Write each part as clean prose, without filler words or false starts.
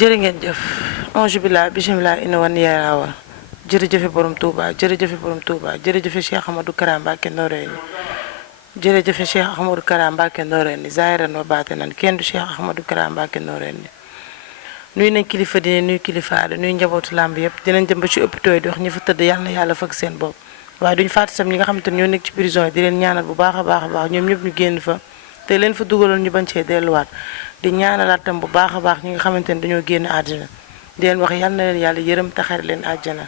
jërë ngeen jëf ange billah bisimilah ina wan yaraawa jërëjëfe borom Touba jërëjëfe borom Touba jërëjëfe Cheikh Amadou Kara Mbacké Noreyni jërëjëfe Cheikh Amadou Kara Mbacké Noreyni zaahiran wa baatinan kenn du Cheikh Amadou Kara Mbacké Noreyni nuy nañ kilifa dine nuy kilifa aada nuy njabootu làmb yëpp dinañ jëm ba ci hôpital yi di wax ñi fa tëdd yàlla na yàlla fëgg seen bopp waaye duñu fàtte sam ñi nga xamante ne ñoo nekk ci prison yi di leen ñaanal bu baax a baax a baax ñoom ñëpp ñu génn fa te leen fa dugaloon ñu bañ cee delluwaat di ñaanalaat tam bu baax a baax ñi nga xamante ne dañoo génn àddina di leen wax yal na leen yàlla yërëm taxare leen àjjana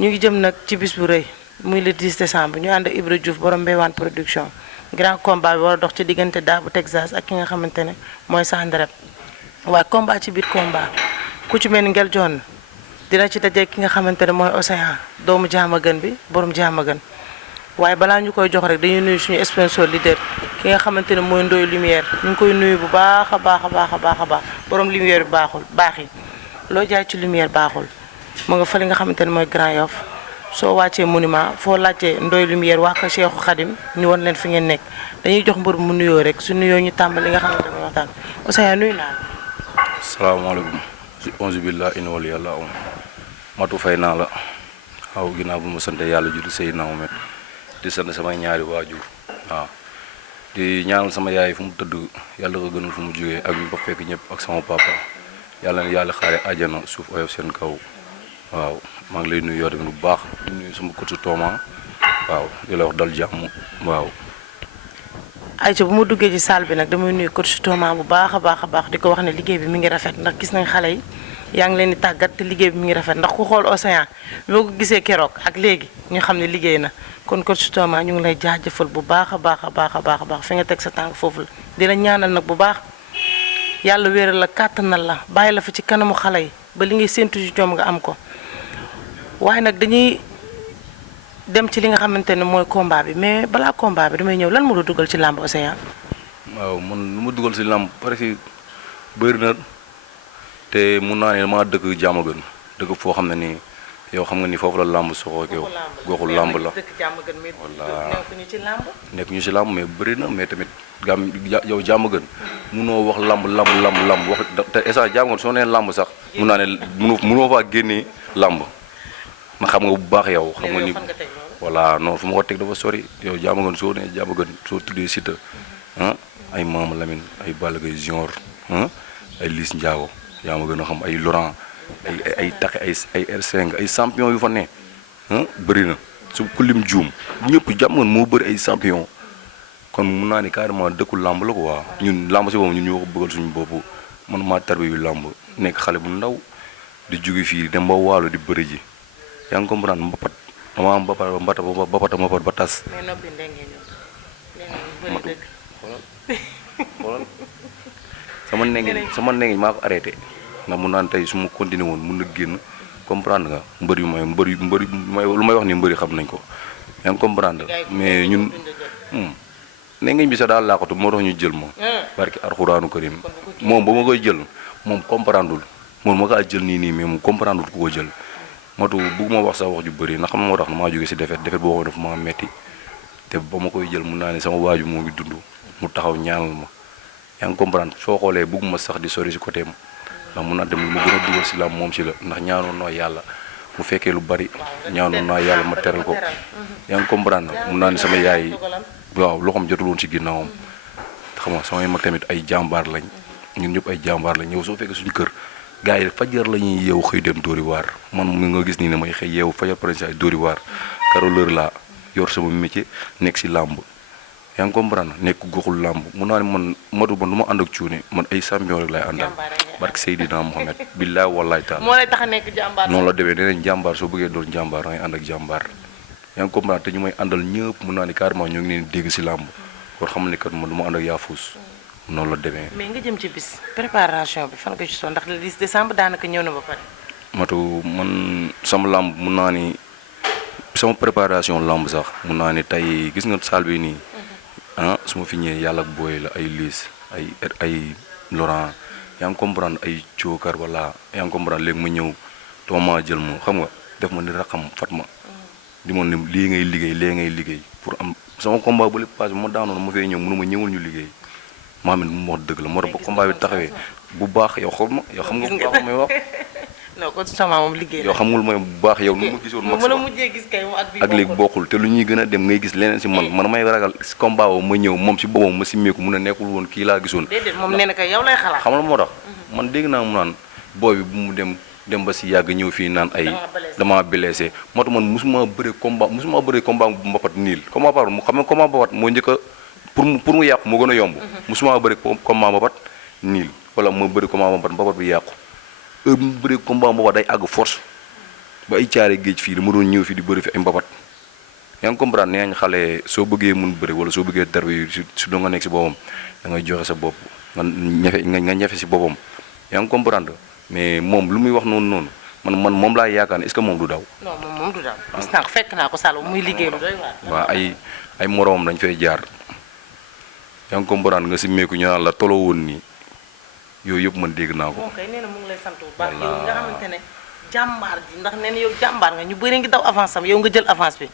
ñu ngi jëm nag ci bis bu rëy muy le 10 décembre ñu ànd ak Ibra Diouf borom Mbéyaan production grand combat bi war a dox ci diggante Daabu Texas ak ki nga xamante ne mooy Sandareb waaye combat ci biir combat ku ci mel ni Ngel Joon dina ci daje ki nga xamante ne mooy Océan doomu Jaamagan bi borom Jaamagan waaye balaa ñu koy jox rek dañuy nuyu suñu sponsor leader ki nga xamante ne mooy Ndoy Lumière ñu ngi koy nuyu bu baax a baax a baax a baax a baax borom lumière bi baax yi loo jaay ci lumière baaxul mu nga fa li nga xamante ne mooy Grand Yoff soo wàccee monument foo laajtee Ndoy Lumière waa ko Cheikhou Khadim ñu won leen fi ngeen nekk dañuy jox mbër mu nuyoo rek su nuyoo ñu tàmbali li nga xamante ne mooy waxtaan Océan nuyu naa la. salaamaaleykum onze billah ina wal yàlla am matu fay naa la waaw ginnaaw bu ma sant yàlla ju di sëy Muhammad di sant samay ñaari waajur waaw di ñaanal sama yaay fu mu tëdd yàlla ko gënal fu mu jógee ak ñu ko fekk ñëpp ak sama papa yàlla na yàlla xaare àjjana suuf oyof seen kaw waaw maa ngi lay nuyu yow tamit bu baax di nuyu sama coach Thomas waaw di la wax dal jàmm waaw. Aïcha bu ma duggee ci salle bi nag damay nuyu coach Thomas bu baax a baax a baax di ko wax ne liggéey bi mi ngi rafet ndax gis nañ xale yi yaa ngi leen di tàggat te liggéey bi mi ngi rafet ndax ku xool Océan bi ma ko gisee keroog ak léegi ñu xam ne liggéey na kon coach Thomas ñu ngi lay jaajëfal bu baax a baax a baax a baax a baax fi nga teg sa tànk foofu la dina ñaanal nag bu baax yàlla wéeral la kàttanal la bàyyi la fa ci kanamu xale yi ba li ngay séntu ci ñoom nga am ko waaye nag dañuy dem ci li nga xamante ne mooy combat bi mais balaa combat bi damay ñëw lan moo la dugal ci làmb Océan. waaw man lu ma dugal si làmb parce que bëri na te mun naa ne maa dëkk Diamaguène dëkk foo xam ne nii yow xam nga ni foofu la làmb soxoo ak yow goxul làmb la voilà nekk ñu si làmb mais bëri na mais tamit yow Diamaguène munoo wax làmb wax te instant Diamaguène soo nee làmb sax mun naa ne munoo faa génnee làmb na xam nga bu baax yow xam nga ni voilà non fu ma ko teg dafa sori yow Diamaguène soo nee Diamaguène soo tuddee Siteu ay Mama Lamine ay Balla Gaye Junior ay Liss Ndiago yaa ma gën a xam ay Laurent ay Taxe ay R5 ay champion yu fa ne bëri na su ku lim juum ñëpp Diamaguène moo bëri ay champion kon mun naa ni carrément dëkku làmb la quoi ñun làmb si boobu ñun ñoo ko bëggal suñu bopp man maa tarbi yu làmb nekk xale bu ndaw di jóge fii dem ba waalo di bëri ji yaa ngi comprendre mbapat dama am mbapat ba tas. mais noppi ndenge ñu xoolal sama nengeñ maa ko arrêté ndax mun naan tey su ma continué woon mun na génn comprendre nga mbër yu lu may wax ni mbëri xam nañ ko yaa ngi comprendre mais ñun nengeñ bi sax daal laaxatu moo tax ñu jël ma barki alxuraanu karim moom ba ma koy jël moom comprendreul moom ma kaa jël nii mais mu comprendreul ku ko jël matu bëgguma wax sax wax ju bëri ndax xam moo tax maa jóge si defet boo xam dafa maa metti te ba ma koy jël mun naa ne sama waaju moo ngi dund mu taxaw ñaanal ma yaa ngi comprendre soo xoolee bëgguma sax di sori si côté am ndax mun naa dem lu ma gën a dugal si la moom si la ndax ñaanoon naa yàlla mu fekkee lu bari ñaanoon naa yàlla ma teral ko yaa ngi comprendre mun naa ne sama yaay waaw loxoom jotul woon si ginnaawam xam nga samay mag tamit ay jàmbaar lañ ñun ñëpp ay jàmbaar lañ ñëw soo fekkee suñu kër gars yi fajar la ñuy yeewu xëy dem dóori waar man mi nga gis nii ne may xëy yeewu fajar pare ay dóori waar caroleur laa yor sama métier nekk si làmb yaa ngi comprendre nekk goxul làmb mun naa ne man matu man du ma ànd ak cuune man ay champion rek lay àndal barke Seydina Mohamed billaay wallaay taala moo lay tax a nekk jàmbaar noonu la demee nee nañ jàmbaar soo bëggee doon jàmbaar da ngay ànd ak jàmbaar yaa ngi comprendre te ñu may àndal ñëpp mun naa ne carrément ñoo ngi leen dégg si làmb kon xam ne kat man du ma ànd ak yaafuus noonu la demee. mais nga jëm ci bis préparation bi fan nga ci sonn ndax le 10 décembre daanaka ñëw na ba pare. matu man sama làmb mun naa ni sama préparation làmb sax mun naa ni tey gis nga salle bi nii su ma fi ñëwee yàlla ak booy la ay Liss ay Laurent yaa ngi comprendre ay cookar wala yaa ngi comprendre léegi ma ñëw Thomas jël ma xam nga def ma ni raxam fat ma di ma ni lii ngay liggéey pour am sama combat bu lépp passé ma daanoon ma fay ñëw mënu ma ñëwul ñu liggéey Mohamed mu wax dëgg la moo tax ba combat bi taxawee bu baax yow xool ma yow xam nga bu baax may wax non kon sama moom liggéey yow xamul mooy bu baax yow nu mu gisoon mag mën a mujjee gis kay ak bi ak léegi bokkul te lu ñuy gën a dem ngay gis leneen si man may ragal si combat ma ñëw moom si boppam ma simmeeku mun a nekkul woon kii laa gisoon déedéet moom nee na kay yow lay xalaat xam la moo tax man dégg naa mu naan booy bi bu mu dem ba si yàgg ñëw fii naan ay dama blessé moo tax man musuma bëre combat bu mbapat niil combat par mu xam ne combat mbapat moo njëkk a pour mu yàqu moo gën a yomb musuma bëre combat mbapat niil wala ma bëre combat mbapat bi yàqu heure bu mu bëree combat mbapat day àgg force ba ay caare géej fii dama doon ñëw fii di bëri fi ay mbapat yaa ngi comprendre nee nañ xale soo bëggee mun bëri wala soo bëggee dara su doo nga nekk si boppam da ngay joxe sa bopp nga ñafe si boppam yaa ngi comprendre mais moom lu muy wax noonu man moom laa yaakaar ne est-ce que moom du daw. non moom du daw. gis naa ko fekk naa ko Sall muy liggéey lu doy waar. waaw ay moroomam dañ fay jaar yaa ngi comprendre nga si meeku ñu naan la toloo woon nii yooyu yëpp man dégg naa ko. moom kay nee na mu ngi lay sant bu baax. yow nga xamante ne jàmbaar ji ndax nee na yow jàmbaar nga ñu bëri ngi daw avance am yow nga jël avance bi.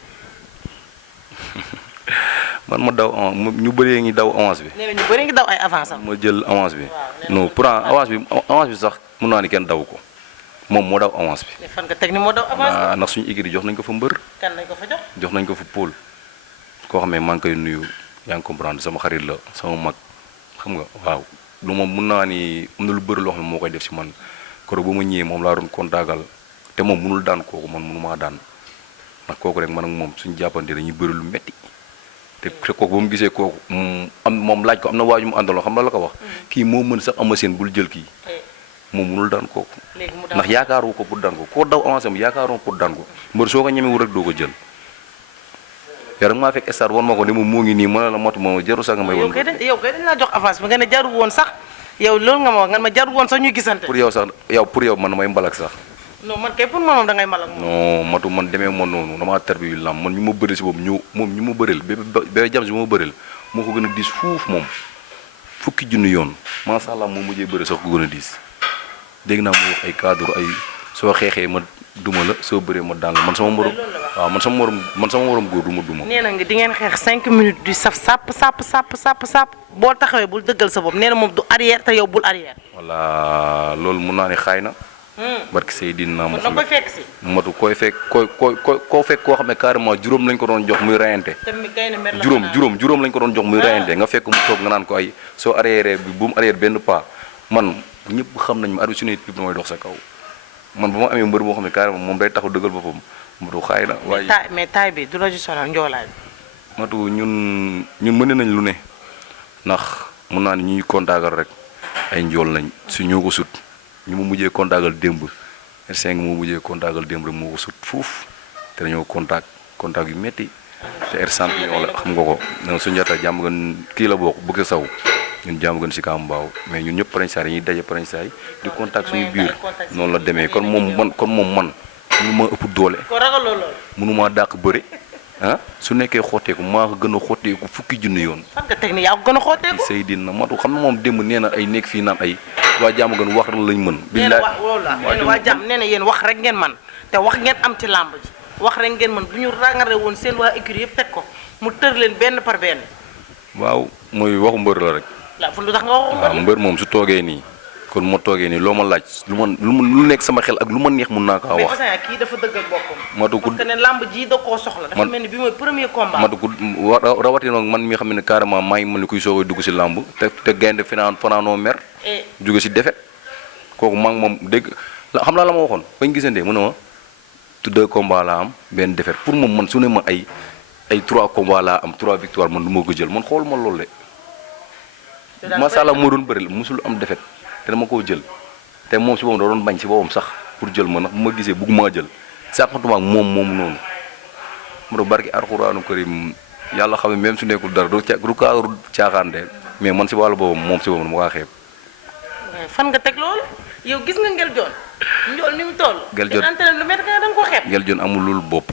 man ma daw ñu bëree ngi daw avance bi. nee na ñu bëri ngi daw ay avance am. ma jël avance bi. non pour avance bi sax mun naa ni kenn daw ko moom moo daw avance bi. mais fan nga teg ni moo daw avance bi. ndax suñu équipe jox nañ ko fa mbër. kan nañ ko fa jox. jox nañ ko fa pôle koo xam ne maa ngi koy nuyu yaa ngi comprendre sama xarit la sama mag xam nga waaw lu moom mun naa ni am na lu bëri loo xam ne moo koy def si man koro ba ma ñëwee moom laa doon kontaagal te moom mënul daan kooku man mënumaa daan ndax kooku rek man ak moom suñu jàppante dañuy bëri lu metti te kooku ba mu gisee kooku moom laaj ko am na waaju mu àndaloo xam la ko wax kii moo mën sax ama seen bul jël kii moom mënul daan kooku ndax yaakaaru ko pour daan ko koo daw avancé am yaakaaru pour daan ko mbër soo ko ñemewul rek doo ko jël yow rek maa fekk stade woon ma ko ne moom moo ngi nii mën na la matu ma jaru sax nga may woon yow kay dañ laa jox avance bi nga ne jaru woon sax yow loolu nga ma wax nga ma jaru woon sax ñuy gisante pour yow sax pour yow man damay mbalak sax non man kay pour moom da ngay malak moom non matu man demee ma noonu damaa tarbi yu lam man ñu ma bëri si boobu ñu ma bëril ba jam si ma bëril moo ko gën a diis fuuf moom fukki junni yoon macha allah moo mujjee bëri sax ko gën a diis dégg naa mu wax ay cadre ay soo xeexee ma duma la soo bëree ma daan la man sama morom waaw man sama morom góor duma nee na nga di ngeen xeex 5 minutes du sap sap boo taxawee bul dëggal sa bopp nee na moom du arrière te yow bul arrière voilà loolu mun naa ne xaay na barki Seydina kon koy fekk si matu koo fekk koo xam ne carrément juróom lañ ko doon jox muy rayante juróom lañ ko doon jox muy rayante nga fekk mu toog nga naan ko ay soo arrière bi bu mu arrière benn pas man ñëpp xam nañ ma arbi suñu bi damay dox sa kaw man ba ma amee mbër boo xam ne carrément moom day taxaw dëggal boppam matu xaay na waaye mais taay bi du la ci sonal njoolaay bi matu ñun mën nañ lu ne ndax mun naa ni ñuy kontaagal rek ay njool lañ su ñoo ko sut ñu mu mujjee kontaagal démb R5 moo mujjee kontaagal démb rek moo ko sut fuuf te dañoo contact yu metti te R100 la xam nga ko non suñu jota jàmm gan kii la bokk bëgg saw ñun jàmm gan si kaam mbaaw mais ñun ñëpp parañ saay dañuy daje parañ saay di contact suñu biir noonu la demee kon moom man mënu ma ëpp doole mënu maa dàq bëre su nekkee xotteeku maa ko gën a xotteeku fukki junni yoon fan nga teg ni yaa ko gën a xotteeku Seydina matu xam na moom démb nee na ay nekk fii naan ay waa jàmm gën wax lañ mën billaay waa jàmm nee na yéen wax rek ngeen man te wax ngeen am ci làmb ji wax rek ngeen mën bu ñu rangare woon seen waa écurie yëpp teg ko mu tër leen benn par benn waaw mooy waxu mbër la rek lu tax nga waxu mbër moom su toogee nii kon moo toogee nii loo ma laaj lu nekk sama xel ak lu ma neex mun naa kaa wax mais kii dafa dëggal boppam matu ko parce que ne làmb ji da koo soxla dafa mel ni bi mooy premier combat matu ko rawatina man mi xam ne carrément maa ngi mën ni kuy soogay dugg si làmb te gaynde fanaanoo mer jóge si defet kooku maa ngi moom dégg xam naa la ma waxoon bañ gisante mu ne ma deux combats laa am benn defet pour moom man su ne ma ay 3 combats laa am 3 victoires man du ma ko jël man xool ma loolu de macha allah moo doon bëri musul am defet te dama koo jël te moom si boppam da doon bañ si boppam sax pour jël ma ndax bu ma gisee bëgguma jël sàqatuma ak moom noonu mu doon barki alxuraanu karim yàlla xam ne même su nekkul dara du kaaru caaxaan de mais man si wàllu boppam moom si boppam dama kaa xeeb. fan nga teg loolu yow gis nga Ngel Joon njool ni mu toll. Ngel Joon lu mel da nga ko xeeb. Ngel Joon amul loolu bopp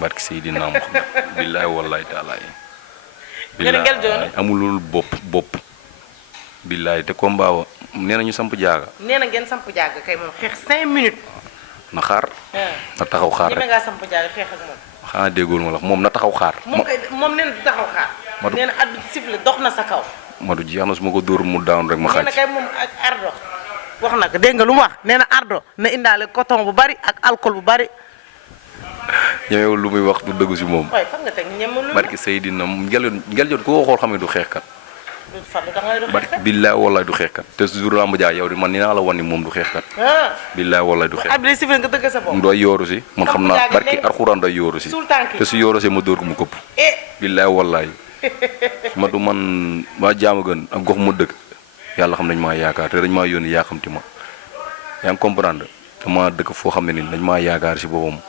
barki Seydina Muhammad billaahi wallaahi taala Ngel Joon amul loolu bopp. billaay te combat wa nee na ñu samp jaaga. nee na ngeen samp jaaga kay moom xeex 5 minutes. na xaar. na taxaw xaar rek ngaa samp jaaga xeex ak moom. xanaa déggool ma la moom na taxaw xaar. moom nee na du taxaw xaar. nee na at bi sifflé dox na sa kaw. Madu jeex na su ma ko dóor mu daanu rek ma nee xaaj. na kay moom ak ardo wax na ko dégg nga lu mu wax nee na ardo na indaale coton bu bari ak alcool bu bari. ñemewul lu muy wax du dëgg si moom. waaye fan nga teg ñemewul. barki Seydina ngel jot ku ko xool xam ne du xeexkat. fan da ngay dox barki billaay wallaay du xeexkat te toujours lamb jaay yow di man ni naa la wan ni moom du xeexkat. billaay wallaay du xeex. ab li sifle nga dëgg sa bopp. doy yooru si man xam naa Lamb jaay barki léegi arxuraan doy yooru si. suul tànk yi. te su yooru see ma dóor ko mu këpp. billaay wallaay Madu man waa jaama gën ak gox ma dëkk yàlla xam nañ maa yaakaar te dañ maa yónni yaa xam ti ma yaa ngi comprendre dama dëkk foo xam ne ni dañ maa yaakaar si boppam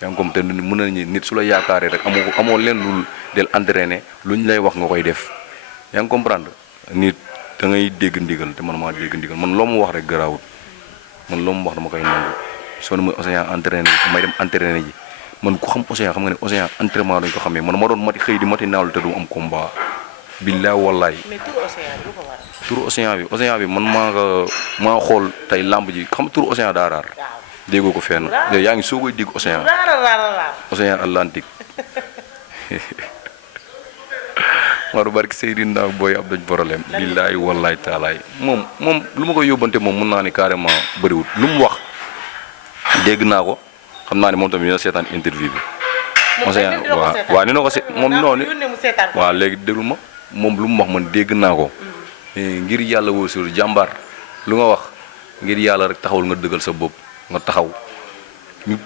yaa ngi comme te mën nañu nit su la yaakaaree rek amoo leen lu del entraîné lu ñu lay wax nga koy def yaa ngi comprendre nit da ngay dégg ndigal te man maa dégg ndigal man loo mu wax rek garaawut man loo mu wax dama koy nangu soo ne muy Océan entraîné may dem entraîné ji man ku xam Océan xam nga ne Océan entraînement dañ ko xamee man ma doon mati xëy di mati naalu te du am combat billaay wallaay. mais turu Océan bi lu ko waral. turu Océan bi man maa xool tey lamb ji xam turu Océan daa raar. waaw déggoo ko fenn. yaa ngi soo koy dégg Océan. raar. Océan Atlantique. Maodo barki Seydina booy ab dañ problème. billaay wallaay taalaay moom lu ma koy yóbbante moom mun naa ni carrément bëriwul lu mu wax dégg naa ko xam naa ne moom tamit dina seetaan interview bi. Océan waaw ni na ko moom noonu waaw léegi déglu ma moom lu mu wax man dégg naa ko ngir yàlla woo sur jàmbaar lu nga wax ngir yàlla rek taxawul nga dëggal sa bopp nga taxaw ñu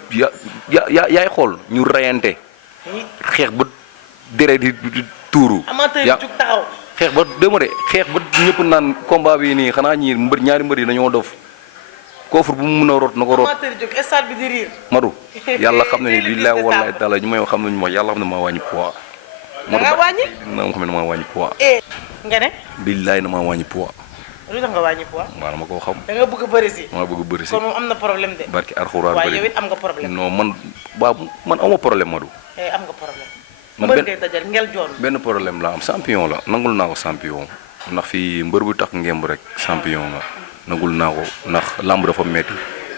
yaay xool ñu reyante xeex ba dere di tuuru xeex ba dama de xeex ba ñëpp naan combat bi nii xanaa ñaari mbër yi dañoo dof koofur bu mu mën a root na ko root Madu yàlla xam ne ni billaay wallaay taala ñu may xam nañu ma yàlla xam ne maa wàññi poids. nga wàññi. na ma xam ne maa wàññi poids. nga ne. billaay na maa wàññi poids. lu tax nga wàññi poids. waaw dama koo xam. da nga bëgg a bëri si. maa bëgg a bëri si kon moom am na problème de. barki Alxuraan waaye yow it am nga problème. non man amoo problème Madu. am nga problème. man mbër ngay dajal ngel joon. benn problème la am champion la nangul naa ko champion ndax fii mbër bu tax ngemb rek champion nga nangul naa ko ndax lamb dafa metti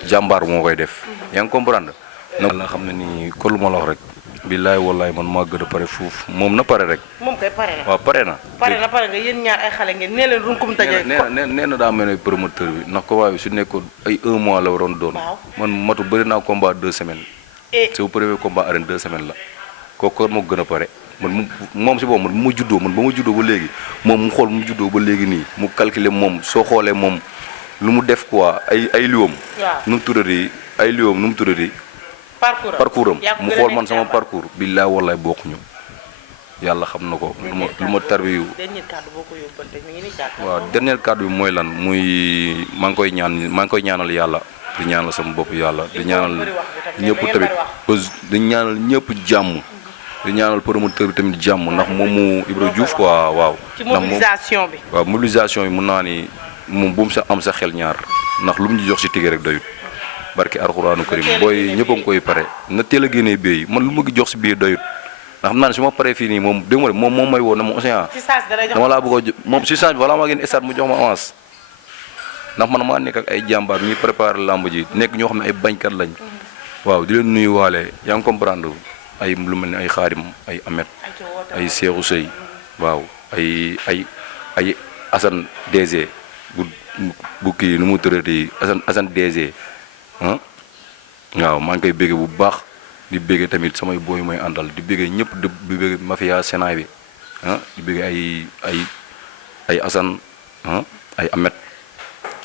jàmbaar moo koy def yaa ngi comprendre na la xam ne nii ko lu ma la wax rek billaay wallaay man maa gën a pare fuuf moom na pare rek moom kay pare na waaw pare na pare nga yéen ñaar ay xale ngeen nee leen runkum taje nee na daa mel ne promoteur bi ndax combat bi su nekkoon ay 1 mois la waroon doon man matu bëri naa combat 2 semaines c'est premier combat arène 2 semaines la kooku moo gën a pare man moom si boobu man ba ma juddoo ba léegi moom mu xool mu juddoo ba léegi nii mu calculer moom soo xoolee moom lu mu def quoi ay liwam nu mu tuddati ay liwam nu mu tuddati parcours am mu xool man sama parcours billaay wallaay bokkuñu yàlla xam na ko lu ma tarbiyu waaw dernier kàddu bi mooy lan muy maa ngi koy ñaanal yàlla di ñaanal sama bopp yàlla di ñaanal ñëpp tamit di ñaanal ñëpp jàmm di ñaanal promoteur bi tamit jàmm ndax moomu Ibra Diouf quoi waaw ci mobilisation bi waaw mobilisation bi mun naa ni moom bu mu sa am sa xel ñaar ndax lu mu ñu jox si tigé rek doyut barki Alxuraanu Karim booy ñëpp a ngi koy pare na teel a génnee béy man lu ma jox si biir doyut ndax xam naa ne su ma paree fii nii moom dégg nga moom may woo na ma Océan dama laa bëgg a moom si change bi wala maa génn stade mu jox ma avance ndax man maa nekk ak ay jàmbaar ñuy préparé lamb ji nekk ñoo xam ne ay bañkat lañ waaw di leen nuyu waale yaa ngi comprendre ay lu mel ne ay xaarim ay amet ay Seexu Sëy waaw ay Assane DG bu kii nu mu tërati Assane DG waaw maa ngi koy béggee bu baax di béggee tamit samay booy may àndal di béggee ñëpp di béggee mafia Sénaay bi di béggee ay Assane ay amet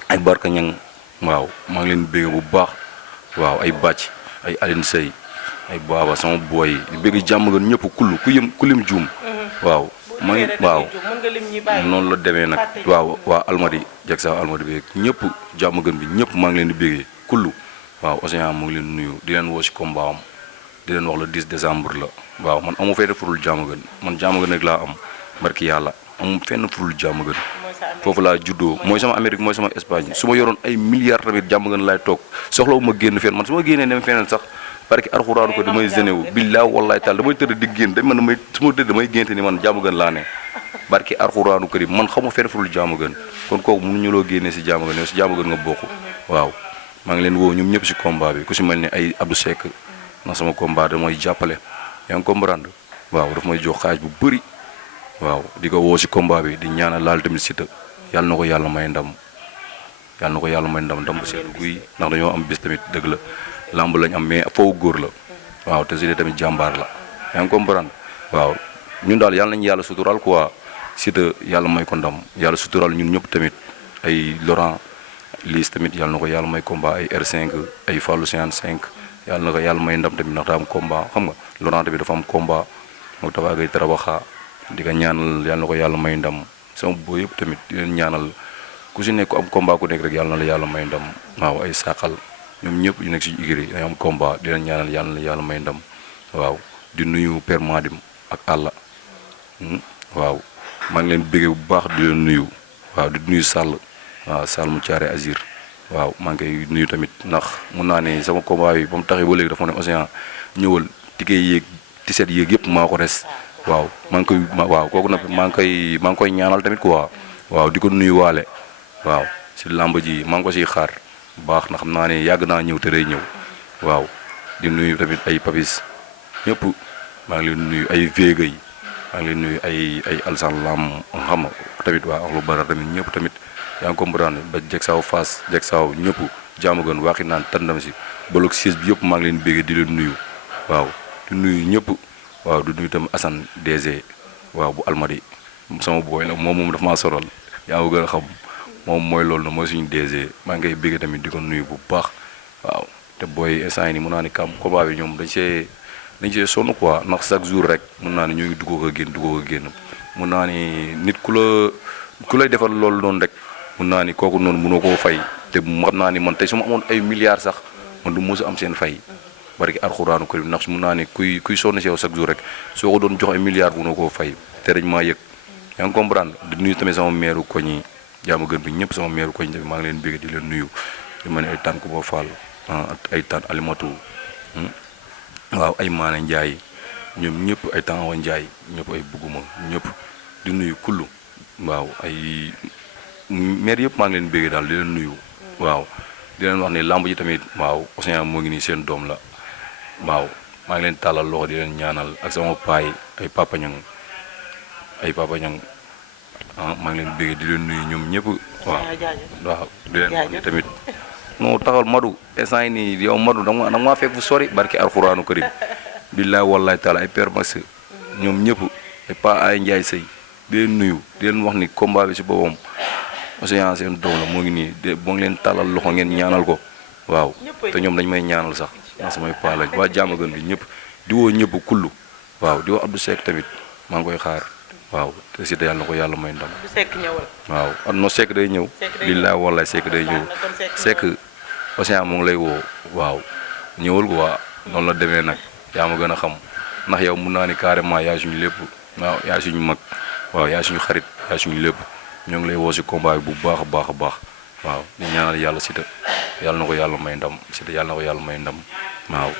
ay Barka Ñang waaw maa ngi leen di béggee bu baax waaw ay bàcc ay Aline Sey ay baaba sama booy yi di bëgg jàmm gën ñëpp ku lim juum waaw maa ngi waaw noonu la demee nag waaw waa almadi jeg sa almadi bi ñëpp jàmm gën bi ñëpp maa ngi leen di bëggee kullu waaw Océan mu ngi leen nuyu di leen woo si combat am di leen wax le 10 décembre la waaw man amu fee furul jàmm gën man jàmm gën rek laa am barki yàlla amu fenn furul jàmm gën foofu laa juddoo mooy sama Amérique mooy sama Espagne su ma yoroon ay milliards tamit jàmm gën laay toog soxlawu ma génn fenn man su ma génnee dem feneen sax barki Alxuraanu ko damay génne wu billaa wallaay taal damay tëdd di génn su ma tëdd damay génte ni man jàmm gën laa ne barki Alxuraanu karim man xamu fenn furul jàmm gën kon kooku mënuñu loo génnee si jàmm gën yow si jàmm gën nga bokk waaw maa ngi leen woo ñoom ñëpp si combat bi ku si mel ni ay Abdou Seck ndax sama combat damay jàppale yaa ngi comprendre waaw daf may jox xaaj bu bëri waaw di ko woo si combat bi di ñaanal laal tamit Siteu yàlla na ko yàlla may ndam yàlla na ko yàlla may ndam bu seetlu guy ndax dañoo am bis tamit dëgg la lamb lañ am mais foofu góor la waaw te Siteu tamit jàmbaar la yaa ngi comprendre waaw ñun daal yàlla nañu yàlla sutural quoi Siteu yàlla may ko ndam yàlla sutural ñun ñëpp tamit ay Laurent Lys tamit yàlla na ko yàlla may combat ay R5 ay Fallou 55 yàlla na ko yàlla may ndam tamit ndax daa am combat xam nga Laurent tamit dafa am combat moo tax ngay trabaxa di ko ñaanal yàlla na ko yàlla may ndam sama boo yëpp tamit di leen ñaanal ku si nekk am combat ku nekk rek yàlla na la yàlla may ndam waaw ay saqal ñoom ñëpp ñu nekk si igri dañoo am combat di leen ñaanal yàlla na la yàlla may ndam waaw di nuyu Père Madim ak àlla waaw maa ngi leen bëggee bu baax di leen nuyu waaw di nuyu Sall waaw Sall mu caare Azir waaw maa ngi koy nuyu tamit ndax mun naa ne sama combat bi ba mu taxee ba léegi dafa ne Océan ñëwal ticket yéeg tiset yéeg yëpp maa ko res waaw maa ngi koy waaw kooku nag maa ngi koy ñaanal tamit quoi waaw di ko nuyu waale waaw si làmb ji maa ngi ko siy xaar bu baax na xam naa ne yàgg naa ñëw te day ñëw waaw di nuyu tamit ay papis ñëpp maa ngi leen nuyu ay Véga yi maa ngi leen nuyu ay Alsan Lam xam nga tamit waa ak lu bara tamit ñëpp tamit yaa ngi comprendre ba jeg saaw Fass jeg saaw ñëpp jaamu gën waxi naan tàndam si bolok 6 bi yëpp maa ngi leen bégee di leen nuyu waaw di nuyu ñëpp waaw di nuyu tam Assane DG waaw bu Almadi sama booy la moom dafa maa soral yaa ngi gën a xam moom mooy loolu na mooy suñu DG maa ngi koy bégee tamit di ko nuyu bu baax waaw te booy instant yi nii mun naa ni combat bi ñoom dañ see sonn quoi ndax chaque jour rek mun naa ni ñoo ngi duggoo ko génn mun naa ni nit ku lay defal loolu noonu rek mun naa ni kooku noonu mënoo koo fay te xam naa ni man tey su ma amoon ay milliards sax man du mos a am seen fay barki alxuraanu karim ndax mun naa ni kuy sonn si yow chaque jour rek soo ko doon jox ay milliards mënoo koo fay te dañ maa yëg yaa ngi comprendre di nuyu tamit sama meeru koñ yi jaama gën bi ñëpp sama meeru koñ tamit maa ngi leen bégg di leen nuyu di ma ne ay tànk boo fall ay tànk alimatu waaw ay maana njaay ñoom ñëpp ay tànk wa njaay ñëpp ay bugguma ñëpp di nuyu kullu waaw ay maire yëpp maa ngi leen bégg daal di leen nuyu waaw di leen wax ne lamb ji tamit waaw Océan moo ngi nii seen doom la waaw maa ngi leen tàllal loxo di leen ñaanal ak sama paay ay papa ñang maa ngi leen bégg di leen nuyu ñoom ñëpp waaw di leen wax ni tamit non taxal Madou instant yi nii yow Madou danga maa fekk fu sori barki alxuraanu karim billaay wallaay taala ay père Max ñoom ñëpp ay pa ay Njaay sëy di leen nuyu di leen wax ni combat bi si boppam Océan seen doom la moo ngi nii de moo ngi leen tàllal loxo ngeen ñaanal ko waaw te ñoom dañ may ñaanal sax ndax samay pa lañ waa jaama gën bi ñëpp di woo ñëpp kullu waaw di woo Abdou Seck tamit maa ngi koy xaar waaw te si yàlla na ko yàlla may ndam waaw no Seck day ñëw billaay wallaay Seck day ñëw Seck Océan mu ngi lay woo waaw ñëwal ko waa noonu la demee nag yaa ma gën a xam ndax yow mun naa ni carrément yaa suñu lépp waaw yaa suñu mag waaw yaa suñu xarit yaa suñu lépp ñoo ngi lay woo si combat bi bu baax a baax a baax waaw di ñaanal yàlla Siteu yàlla na ko yàlla may ndam Siteu yàlla na ko yàlla may ndam waaw.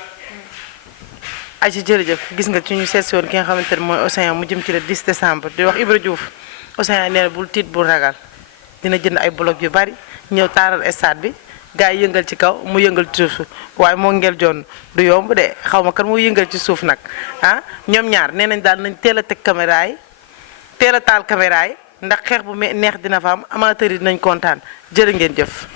aji jërëjëf gis nga ci ñu seet si woon ki nga xamante ne mooy Océan mu jëm ci le 10 décembre di wax Ibra Diouf Océan nee na bul tiit bul ragal dina jënd ay bloc yu bari ñëw taaral stade bi gars yi yëngal ci kaw mu yëngal ci suuf waaye moo ngel joon du yomb de xaw ma kan moo yëngal ci suuf nag ñoom ñaar nee nañ daal nañ teel a teg caméra yi teel a taal caméra yi ndax xeex bu neex dina fa am amateur yi dinañ kontaan jërë ngeen jëf.